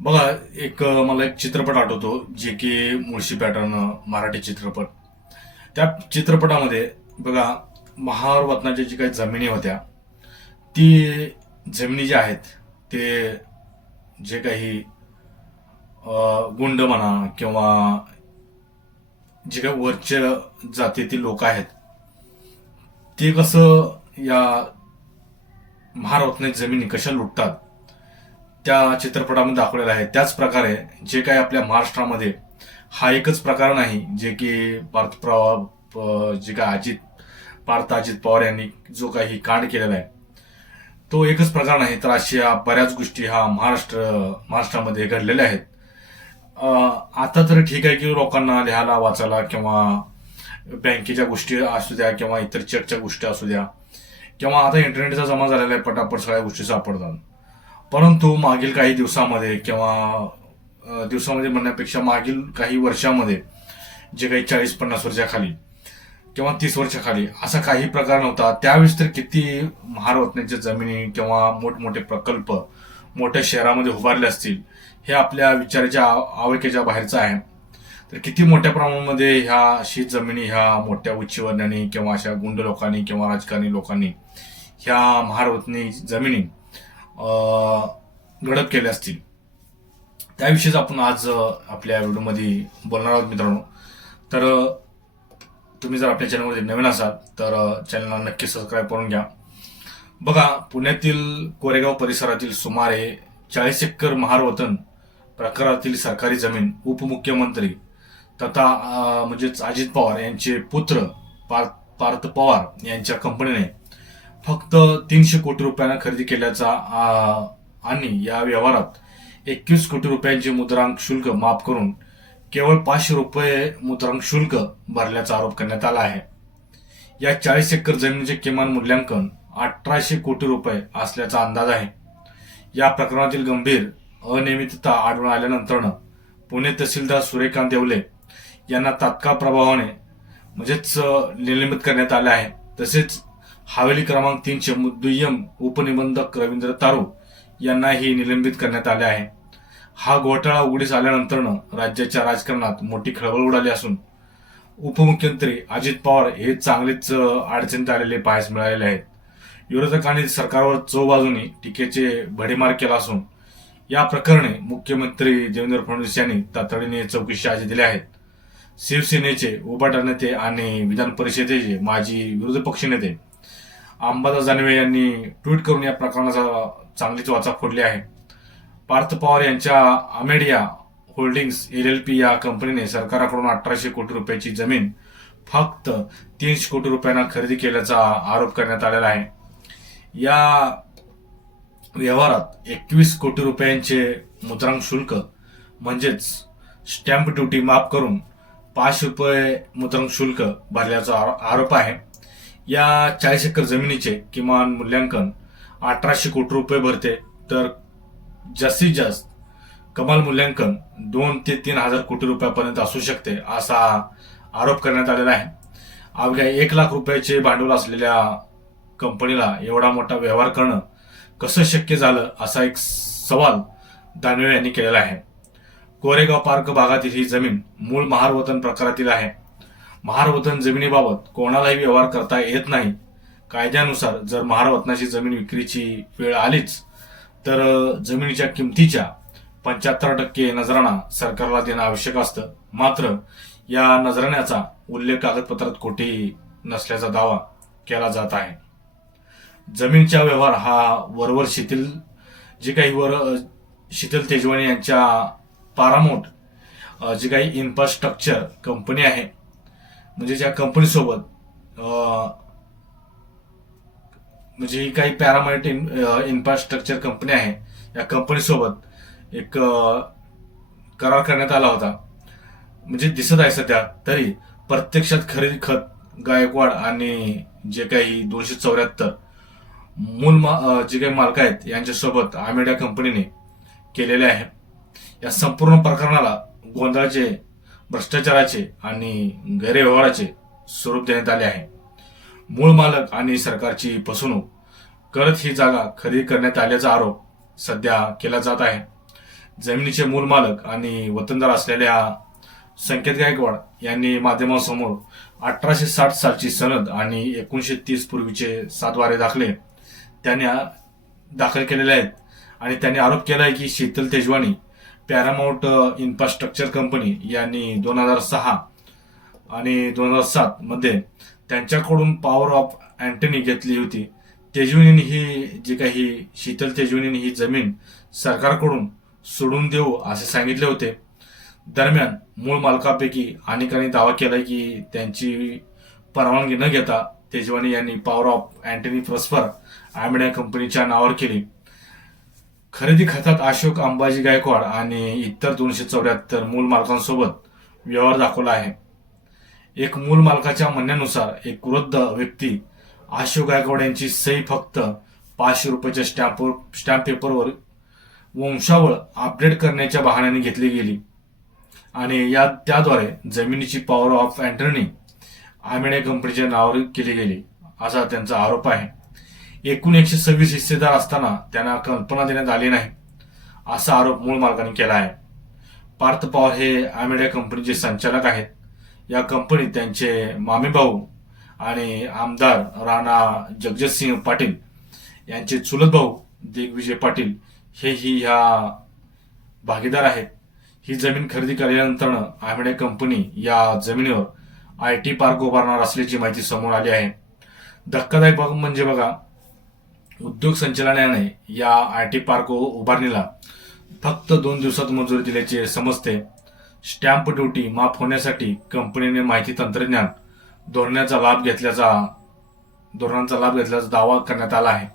बघा, मला एक चित्रपट आठवतो, जे की मुळशी पॅटर्न मराठी चित्रपट. त्या चित्रपटामध्ये बघा, महारत्नाच्या जी काही जमिनी होत्या, ती जमिनी ज्या आहेत, ते जे काही गुंड म्हणा किंवा जे काही वरच्या जातीतील लोक आहेत, ते कसं या महारत्नाची जमिनी कशा लुटतात, त्या चित्रपटामध्ये दाखवलेलं आहे. त्याच प्रकारे जे काही आपल्या महाराष्ट्रामध्ये हा एकच प्रकार नाही, जे की जे काय पार्थ अजित पवार यांनी जो काही कांड केलेला आहे, तो एकच प्रकार नाही, तर अशा बऱ्याच गोष्टी महाराष्ट्रामध्ये घडलेल्या आहेत. आता तर ठीक आहे की लोकांना लिहायला वाचायला किंवा बँकेच्या गोष्टी असू द्या किंवा इतर चेकच्या गोष्टी असू द्या किंवा आता इंटरनेटचा जमा झालेला आहे, पटापट सगळ्या गोष्टी सापडतात. परंतु मागील काही दिवसामध्ये किंवा दिवसामध्ये म्हणण्यापेक्षा मागील काही वर्षामध्ये जे काही 40-50 वर्षाखाली किंवा 30 वर्षाखाली असा काही प्रकार नव्हता. त्यावेळेस तर किती महारत्नाच्या जमिनी किंवा मोठमोठे प्रकल्प मोठ्या शहरामध्ये उभारले असतील, हे आपल्या विचाराच्या आवाक्याच्या बाहेरचं आहे. तर किती मोठ्या प्रमाणामध्ये ह्या जमिनी ह्या मोठ्या उच्चवर्णांनी किंवा अशा गुंड लोकांनी किंवा राजकारणी लोकांनी ह्या महारत्नी जमिनी गडप केल्या असतील, त्याविषयीच आपण आज आपल्या व्हिडिओमध्ये बोलणार आहोत मित्रांनो. तर तुम्ही जर आपल्या चॅनलमध्ये नवीन असाल तर चॅनलला नक्की सबस्क्राईब करून घ्या. बघा, पुण्यातील कोरेगाव परिसरातील सुमारे 40 एकर महारवतन प्रकारातील सरकारी जमीन उपमुख्यमंत्री तथा म्हणजेच अजित पवार यांचे पुत्र पार्थ पवार यांच्या कंपनीने फक्त 300 कोटी रुपयांना खरेदी केल्याचा आणि या व्यवहारात 21 कोटी रुपयांचे मुद्रांक शुल्क माफ करून केवळ 500 रुपये मुद्रांक शुल्क भरल्याचा आरोप करण्यात आला आहे. या 40 एकर जमिनीचे किमान मूल्यांकन 1800 कोटी रुपये असल्याचा अंदाज आहे. या प्रकरणातील गंभीर अनियमितता आढळून आल्यानंतर पुणे तहसीलदार सूर्यकांत येवले यांना तात्काळ प्रभावाने म्हणजेच निलंबित करण्यात आले आहे. तसेच हवेली क्रमांक 3चे दुय्यम उपनिबंधक रवींद्र तारू यांनाही निलंबित करण्यात आले आहे. हा घोटाळा उघडीस आल्यानंतर राज्याच्या राजकारणात मोठी खळबळ उडाली असून उपमुख्यमंत्री अजित पवार हे चांगलेच अडचणीत आलेले पाहायला मिळालेले आहेत. विरोधकांनी सरकारवर चौबाजूनी टीकेचे भडीमार केला असून या प्रकरणी मुख्यमंत्री देवेंद्र फडणवीस यांनी तातडीने चौकशी आदेश दिले आहेत. शिवसेनेचे उभाटा नेते आणि विधान परिषदेचे माजी विरोधी पक्षनेते अंबादास दानवे यांनी ट्विट करून या प्रकरणाचा चांगलीच वाचा फोडली आहे. पार्थ पवार यांच्या अमेडिया होल्डिंग्स LLP या कंपनीने सरकारकडून 1800 कोटी रुपयाची जमीन फक्त 300 कोटी रुपयांना खरेदी केल्याचा आरोप करण्यात आलेला आहे. या व्यवहारात 21 कोटी रुपयांचे मुद्रांक शुल्क म्हणजेच स्टॅम्प ड्युटी माफ करून 500 रुपये मुद्रांक शुल्क भरल्याचा आरोप आहे. या 40 एकर जमिनीचे किमान मूल्यांकन 1800 कोटी रुपये भरते, तर जास्तीत जास्त कमाल मूल्यांकन 2 ते 3 हजार कोटी रुपयापर्यंत असू शकते, असा आरोप करण्यात आलेला आहे. अवघ्या 1 लाख रुपयाचे भांडवल असलेल्या कंपनीला एवढा मोठा व्यवहार करणं कसं शक्य झालं, असा एक सवाल दानवे यांनी केलेला आहे. कोरेगाव पार्क भागातील ही जमीन मूळ महारवतन प्रकारातील आहे. महारवतन जमिनीबाबत कोणालाही व्यवहार करता येत नाही. कायद्यानुसार जर महारवतनाची जमीन विक्रीची वेळ आलीच तर जमिनीच्या किमतीच्या 75% नजराणा सरकारला देणं आवश्यक असतं. मात्र या नजराण्याचा उल्लेख कागदपत्रात कोठेही नसल्याचा दावा केला जात आहे. जमीनचा व्यवहार हा वरवर शीतल तेजवानी यांच्या पारामोट जी काही इन्फ्रास्ट्रक्चर कंपनी आहे, म्हणजे ज्या कंपनीसोबत म्हणजे ही काही पॅरामाइट इन्फ्रास्ट्रक्चर कंपनी आहे, या कंपनीसोबत एक करार करण्यात आला होता. म्हणजे दिसत आहे सध्या तरी प्रत्यक्षात खरेदी खत गायकवाड आणि जे काही 274 जे काही मालक आहेत यांच्यासोबत अमेडिया कंपनीने केलेले आहे. या संपूर्ण प्रकरणाला गोंधळाचे, भ्रष्टाचाराचे आणि गैरव्यवहाराचे स्वरूप देण्यात आले आहे. मूळ मालक आणि सरकारची फसवणूक करत ही जागा खरेदी करण्यात आल्याचा आरोप सध्या केला जात आहे. जमिनीचे मूल मालक आणि वतनदार असलेल्या संकेत गायकवाड यांनी माध्यमांसमोर 1860 सालची सनद आणि 1930 पूर्वीचे 7 वारे दाखले त्यांनी दाखल केलेले आहेत. आणि त्यांनी आरोप केला आहे की शीतल तेजवानी पॅरामाउंट इन्फ्रास्ट्रक्चर कंपनी यांनी 2006 आणि 2007 मध्ये त्यांच्याकडून पॉवर ऑफ अँटनी घेतली होती. तेजवानींनी ही जी काही शीतल तेजवानींनी ही जमीन सरकारकडून सोडून देऊ असे सांगितले होते. दरम्यान मूळ मालकापैकी अनेकांनी दावा केलाय की त्यांची परवानगी न घेता तेजवानी यांनी पॉवर ऑफ अँटनी परस्पर आंबेड्या कंपनीच्या नावावर केली. खरेदी खात्यात अशोक अंबाजी गायकवाड आणि इतर 274 मूल मालकांसोबत व्यवहार दाखवला आहे. एक मूल मालकाच्या म्हणण्यानुसार एक वृद्ध व्यक्ती अशोक गायकवाड यांची सही फक्त 500 रुपयाच्या स्टॅम्प पेपरवर वंशावळ अपडेट करण्याच्या बहाण्याने घेतली गेली आणि त्याद्वारे जमिनीची पॉवर ऑफ अँटर्नी आंबेड्या कंपनीच्या नावावर केली गेली असा त्यांचा आरोप आहे. एकूण 126 हिस्सेदार असताना त्यांना कल्पना देण्यात आली नाही असा आरोप मूळ मालकांनी केला आहे. पार्थ पवार हे आंबेड्या कंपनीचे संचालक आहेत. या कंपनीत त्यांचे मामे भाऊ आणि आमदार राणा जगजितसिंह पाटील यांचे चुलत भाऊ दिग्विजय पाटील हेही ह्या भागीदार आहेत. ही जमीन खरेदी केल्यानंतर आंबेड्या कंपनी या जमिनीवर IT पार्क उभारणार असल्याची माहिती समोर आली आहे. धक्कादायक बाब म्हणजे बघा, उद्योग संचालनालयाने या IT पार्क उभारणीला फक्त 2 दिवसात मंजुरी दिल्याचे समजते. स्टॅम्प ड्युटी माफ होण्यासाठी कंपनीने माहिती तंत्रज्ञान धोरणाचा लाभ घेतल्याचा दावा करण्यात आला आहे.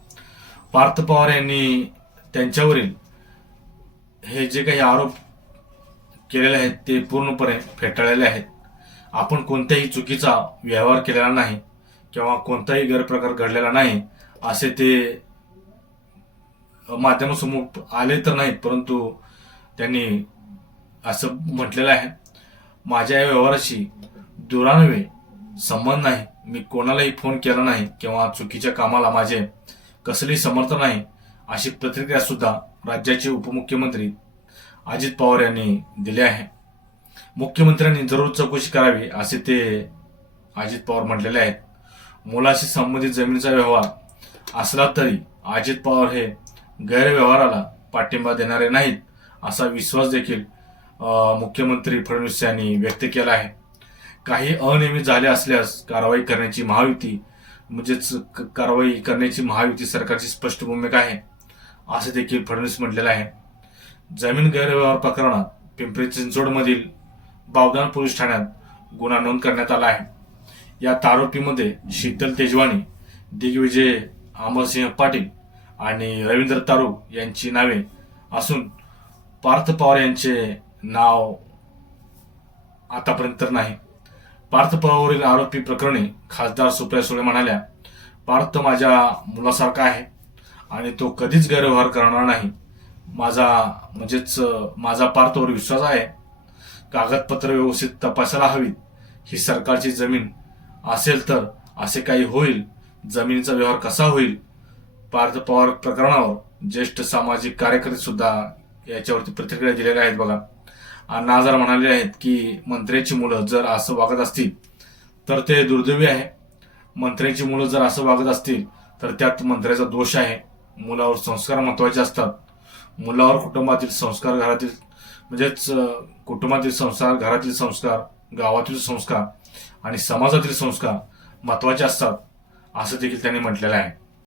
पार्थ पवार यांनी त्यांच्यावरील हे जे काही आरोप केलेले आहेत ते पूर्णपणे फेटाळलेले आहेत. आपण कोणत्याही चुकीचा व्यवहार केलेला नाही किंवा कोणताही गैरप्रकार घडलेला नाही असे ते माध्यमासमोर आले तर नाहीत, परंतु त्यांनी असं म्हटलेलं आहे, माझ्या या व्यवहाराशी दुरान्वये संबंध नाही. मी कोणालाही फोन केला नाही किंवा चुकीच्या कामाला माझे कसलेही समर्थन नाही अशी प्रतिक्रिया सुद्धा राज्याचे उपमुख्यमंत्री अजित पवार यांनी दिली आहे. मुख्यमंत्र्यांनी जरूर चौकशी करावी असे ते अजित पवार म्हटलेले आहेत. मुलाशी संबंधित जमिनीचा व्यवहार असला तरी अजित पवार हे गैरव्यवहाराला पाठिंबा देणारे नाहीत असा विश्वास देखील मुख्यमंत्री फडणवीस यांनी व्यक्त केला आहे. काही अनियमित झाले असल्यास कारवाई करण्याची महायुती सरकारची स्पष्ट भूमिका आहे असे देखील फडणवीस म्हटलेलं आहे. जमीन गैरव्यवहार प्रकरणात पिंपरी चिंचवडमधील बावधान पोलीस ठाण्यात गुन्हा नोंद करण्यात आला आहे. यात आरोपीमध्ये शीतल तेजवानी, दिग्विजय अमरसिंह पाटील आणि रवींद्र तारू यांची नावे असून पार्थ पवार यांचे नाव आतापर्यंत तर नाही. पार्थ पवारवरील आरोपी प्रकरणी खासदार सुप्रिया सुळे म्हणाल्या, पार्थ माझ्या मुलासारखा आहे आणि तो कधीच गैरव्यवहार करणार नाही. माझा पार्थवर विश्वास आहे. कागदपत्र व्यवस्थित तपासायला हवीत. ही सरकारची जमीन असेल तर असे काही होईल, जमिनीचा व्यवहार कसा होईल. पार्थ पवार प्रकरणावर ज्येष्ठ सामाजिक कार्यकर्ते सुद्धा याच्यावरती प्रतिक्रिया दिलेल्या आहेत. बघा, नाजार म्हणाले आहेत की मंत्र्याची मुलं जर असं वागत असतील तर ते दुर्दैवी आहे. मंत्र्याची मुलं जर असं वागत असतील तर त्यात मंत्र्याचा दोष आहे. मुलावर संस्कार महत्वाचे असतात. मुलावर कुटुंबातील संस्कार, घरातील संस्कार, गावातील संस्कार आणि समाजातील संस्कार महत्वाचे असतात असं देखील त्यांनी म्हटलेलं आहे.